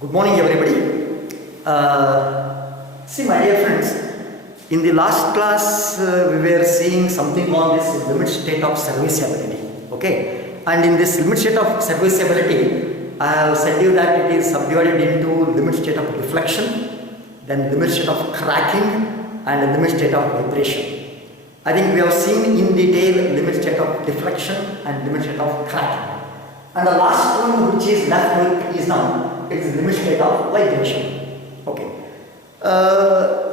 Good morning, everybody. See, my dear friends, in the last class we were seeing something on this limit state of serviceability. Okay, and in this limit state of serviceability, I have said you that it is subdivided into limit state of deflection, then limit state of cracking, and limit state of vibration. I think we have seen in detail limit state of deflection and limit state of cracking. And the last one which is left with is now it is limit state of vibration. Okay.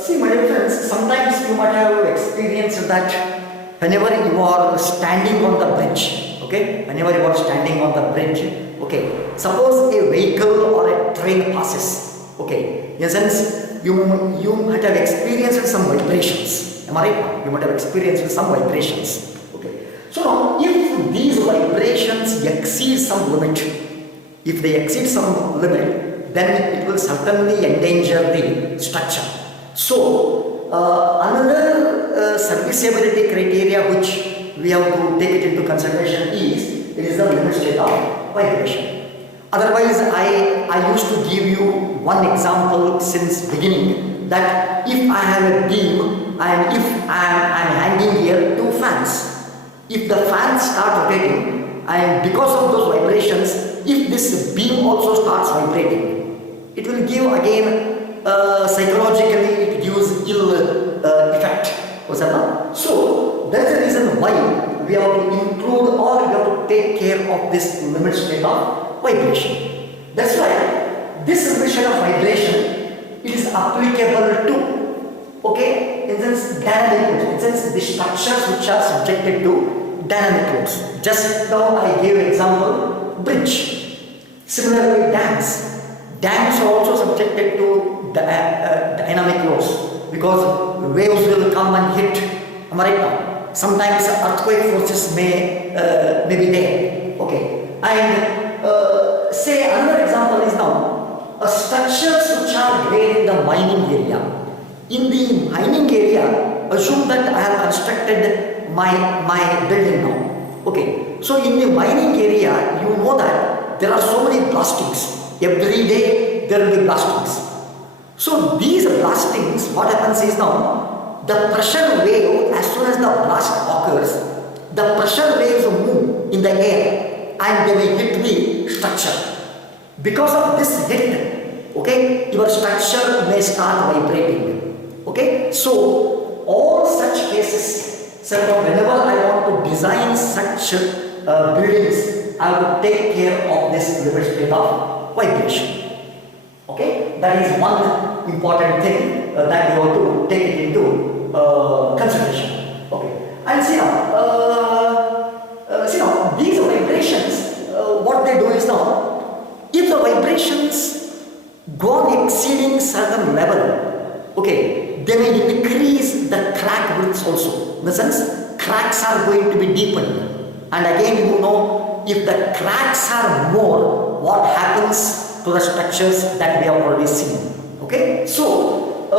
See, my dear friends, sometimes you might have experienced that whenever you are standing on the bridge, okay, whenever you are standing on the bridge, okay, suppose a vehicle or a train passes, okay, in a sense you might have experienced some vibrations. Am I right? You might have experienced some vibrations. Okay. So now, if these vibrations exceed some limit, if they exceed some limit, then it will certainly endanger the structure. So, another serviceability criteria which we have to take it into consideration is, it is the limit state of vibration. Otherwise, I used to give you one example since beginning, that if I have a beam and if I am hanging here two fans, if the fans start rotating and because of those vibrations, if this beam also starts vibrating, it will give again psychologically it gives ill effect. So that's the reason why we have to include or we have to take care of this limit state of vibration. That's why this limit state of vibration is applicable to, okay, in sense dynamic loads, in sense the structures which are subjected to dynamic loads. Just now I gave example bridge. Similarly, dams. Dams are also subjected to dynamic loads because waves will come and hit. Am I right now? Sometimes earthquake forces may be there. Okay. And say another example is now structures which are there in the mining area. In the mining area, assume that I have constructed my building now. Okay. So in the mining area, you know that there are so many blastings. Every day there will be blastings. So these blastings, what happens is now, the pressure wave, as soon as the blast occurs, the pressure waves move in the air and they will hit the structure. Because of this hit, okay, your structure may start vibrating. Okay, so all such cases, so whenever I want to design such buildings, I will take care of this limit state of vibration. Okay, that is one important thing that you have to take it into consideration. Okay, and see now, these vibrations, what they do is now, if the vibrations go on exceeding certain level, okay, they may increase the crack widths also. In the sense, cracks are going to be deepened. And again, you know, if the cracks are more, what happens to the structures that we have already seen. Okay, so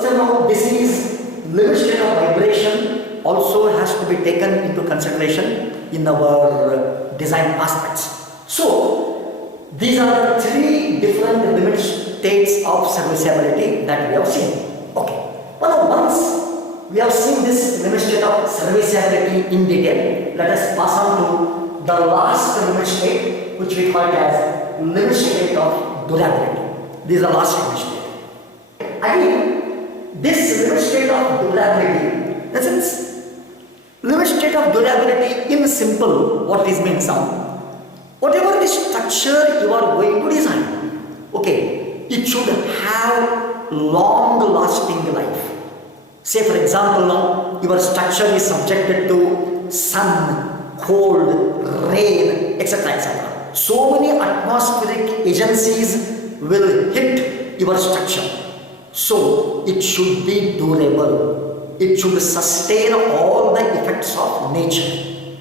now this is limit state of vibration also has to be taken into consideration in our design aspects. So these are the three different limit states of serviceability that we have seen. Okay, well, once we have seen this limit state of serviceability in detail, let us pass on to the last limit state, which we call it as limit state of durability. This is the last limit state. Again, this limit state of durability, in a sense, limit state of durability in simple, what this means now, whatever the structure you are going to design, okay, it should have long lasting life. Say for example now, your structure is subjected to sun, cold, rain, etc. etc. So many atmospheric agencies will hit your structure. So it should be durable. It should sustain all the effects of nature.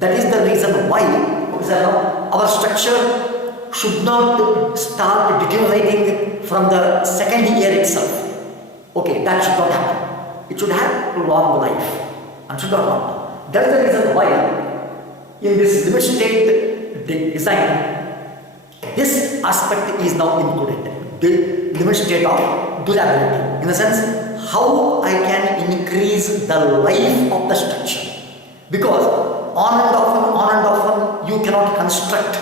That is the reason why our structure should not start deteriorating from the second year itself. Okay, that should not happen. It should have long life and should not long. That is the reason why in this limit state design, This aspect is now included. The limit state of durability. In the sense, how I can increase the life of the structure. Because on and often, you cannot construct.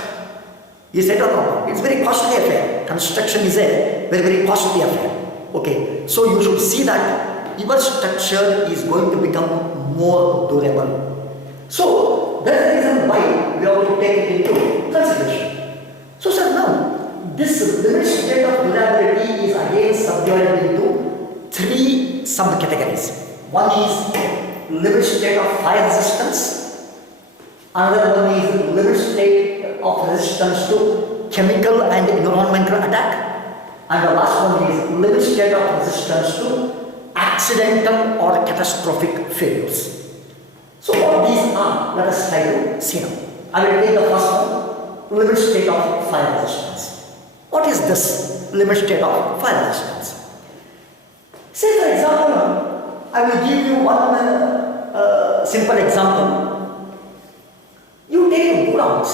Is it or not? It's very costly affair. Construction is a very, very costly affair. Okay. So you should see that your structure is going to become more durable. So that's the reason why we have to take it into consideration. So sir, now this limit state of durability is again subdivided into three subcategories. One is limit state of fire resistance. Another one is limit state of resistance to chemical and environmental attack. And the last one is limit state of resistance to accidental or catastrophic failures. So what these are, let us try to see now. I will take the first one, limit state of fire resistance. What is this limit state of fire resistance? Say for example, I will give you one simple example. You take godowns.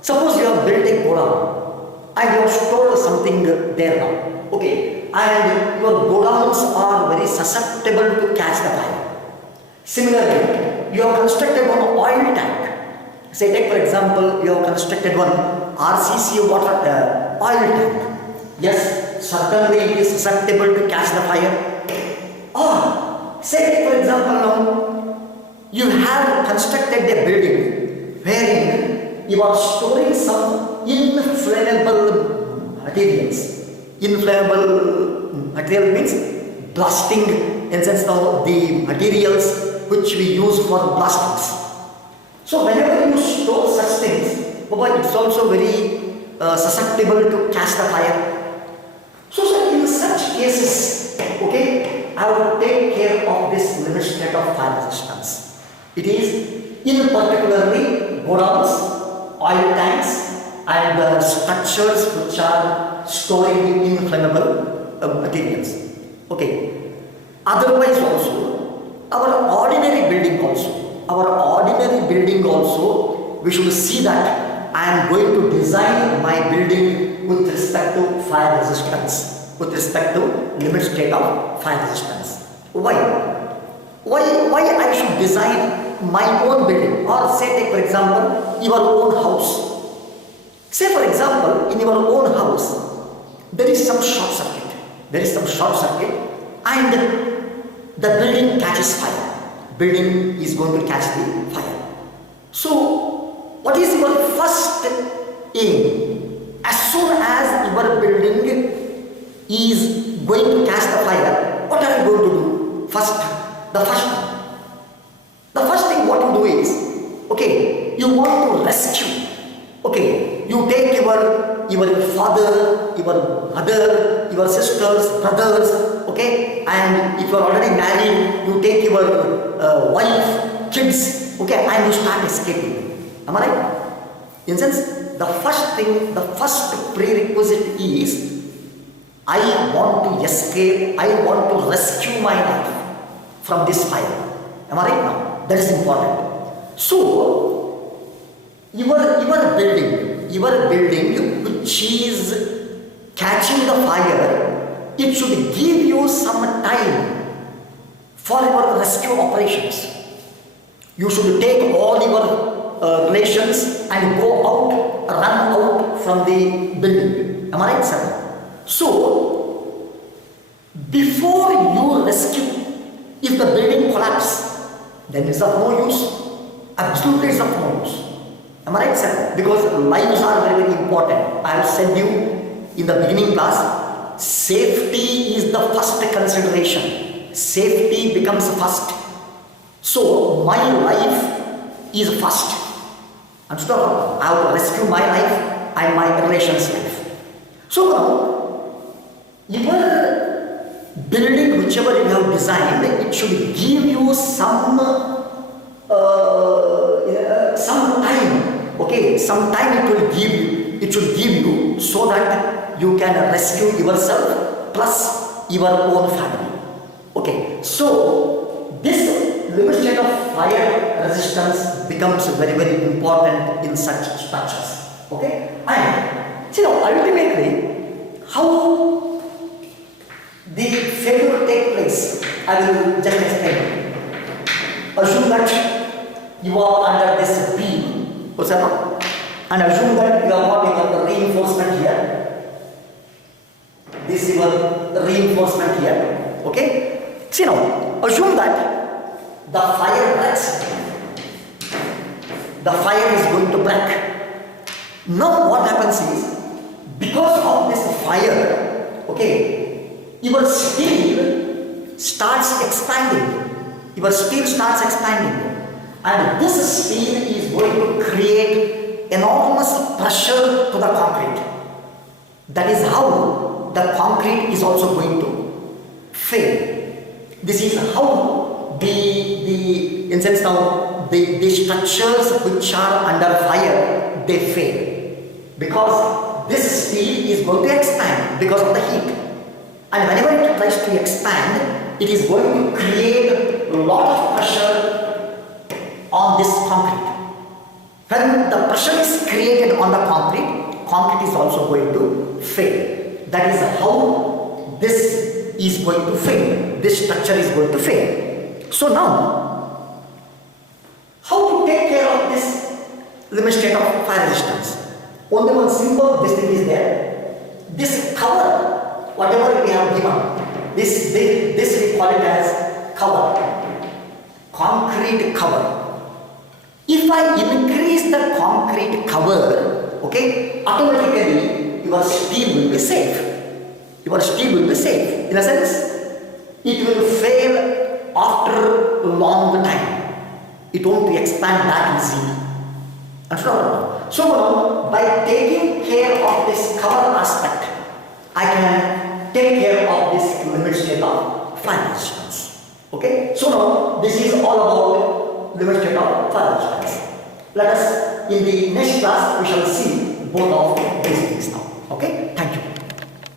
Suppose you have built a godown and you have stored something there now. Okay, and your godowns are very susceptible to catch the fire. Similarly, you have constructed one oil tank. Say take for example, you have constructed one RCC water oil tank. Yes, certainly it is susceptible to catch the fire. Or say take for example now, you have constructed a building wherein you are storing some inflammable materials. Inflammable material means blasting, in sense now the materials which we use for blastings. So whenever you store such things, it's also very susceptible to catch the fire. So in such cases, okay, I will take care of this limit state of fire resistance. It is in particularly godowns, oil tanks, and structures which are storing inflammable materials. Okay. Otherwise also, our ordinary building also, we should see that I am going to design my building with respect to fire resistance, with respect to limit state of fire resistance. Why I should design my own building, or say take for example your own house. Say for example, in your own house, there is some short circuit, and the building catches fire. Building is going to catch the fire. So, what is your first aim? As soon as your building is going to catch the fire, what are you going to do? The first thing what you do is, okay, you want to rescue. Okay, you take your father, your mother, your sisters, brothers, okay, and if you are already married, you take your wife, kids, okay, and you start escaping. Am I right? In sense, the first prerequisite is, I want to escape, I want to rescue my life from this fire. Am I right now? That is important. So, your building which is catching the fire, it should give you some time for your rescue operations. You should take all your relations and run out from the building. Am I right, sir? So, before you rescue, if the building collapses, then it's of no use. Absolutely it's of no use. Am I right, sir? Because lives are very, very important. I have said you in the beginning class, safety is the first consideration. Safety becomes first. So, my life is first. Understood? I have to rescue my life and my relation's life. So now, your building, whichever you have designed, it should give you some time. Okay, some time it should give you so that you can rescue yourself plus your own family. Okay, so this limit state of fire resistance becomes very, very important in such structures. Okay, and See now, ultimately, how the failure take place, I will just explain. Assume that you are under this beam, and assume that you are having a reinforcement here. This is your reinforcement here. Okay? See now, assume that the fire breaks. The fire is going to break. Now what happens is, because of this fire, okay, your steel starts expanding. Your steel starts expanding. And this steel is going to create enormous pressure to the concrete. That is how the concrete is also going to fail. This is how in sense now, the structures which are under fire, they fail. Because this steel is going to expand because of the heat. And whenever it tries to expand, it is going to create a lot of pressure on this concrete. When the pressure is created on the concrete is also going to fail. That is how this is going to fail. This structure is going to fail. So now, how to take care of this limit state of fire resistance? Only one simple this thing is there. This cover, whatever we have given, this we call it as cover. Concrete cover. If I increase the concrete cover, okay, automatically your steel will be safe. Your steel will be safe. In a sense, it will fail after a long time. It won't expand that easily. So now, by taking care of this cover aspect, I can take care of this limit state of fire resistance. Okay? So now, this is all about limit state of fire resistance. Let us, in the next class, we shall see both of these things now. Okay? Thank you.